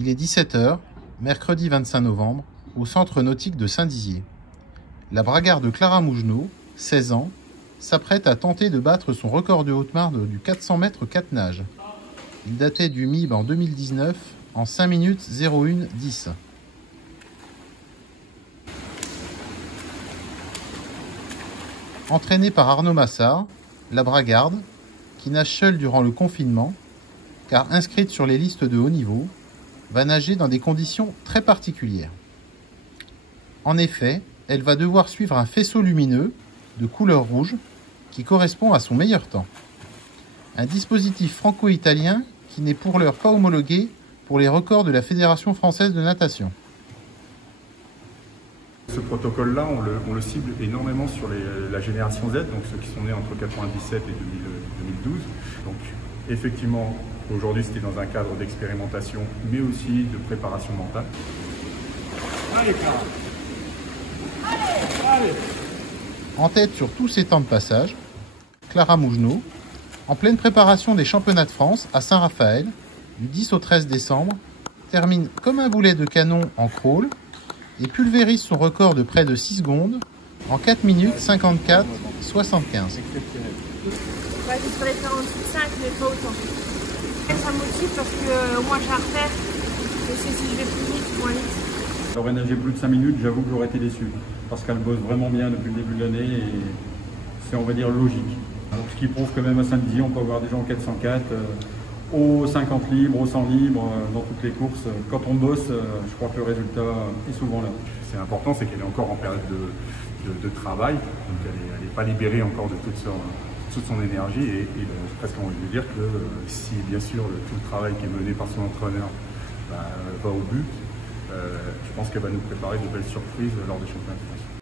Il est 17 h, mercredi 25 novembre, au centre nautique de Saint-Dizier. La bragarde Clara Mougenot, 16 ans, s'apprête à tenter de battre son record de haute-marne du 400 mètres 4 nages. Il datait du MIB en 2019 en 5 minutes 01:10. Entraînée par Arnaud Massard, la bragarde, qui nage seule durant le confinement, car inscrite sur les listes de haut niveau, va nager dans des conditions très particulières. En effet, elle va devoir suivre un faisceau lumineux de couleur rouge qui correspond à son meilleur temps. Un dispositif franco-italien qui n'est pour l'heure pas homologué pour les records de la Fédération française de natation. Ce protocole-là, on le cible énormément sur la génération Z, donc ceux qui sont nés entre 1997 et 2012. Donc effectivement, aujourd'hui c'était dans un cadre d'expérimentation, mais aussi de préparation mentale. Allez, Clara. Allez. En tête sur tous ces temps de passage, Clara Mougenot, en pleine préparation des championnats de France à Saint-Raphaël, du 10 au 13 décembre, termine comme un boulet de canon en crawl et pulvérise son record de près de 6 secondes en 4 minutes 54-75. Ouais, j'espérais faire en dessous de 5, mais pas autant. Ça me motive parce que au moins j'ai un repère. Je sais si je vais plus vite, moins vite. J'aurais nagé plus de 5 minutes, j'avoue que j'aurais été déçu. Parce qu'elle bosse vraiment bien depuis le début de l'année et c'est, on va dire, logique. Donc, ce qui prouve que même à Saint-Dizier, on peut avoir des gens en 404, au 50 libres, au 100 libres, dans toutes les courses. Quand on bosse, je crois que le résultat est souvent là. C'est important, c'est qu'elle est encore en période de travail, donc elle n'est pas libérée encore de toute son énergie et j'ai presque envie de dire que si bien sûr tout le travail qui est mené par son entraîneur va au but, je pense qu'elle va nous préparer de belles surprises lors des championnats de France.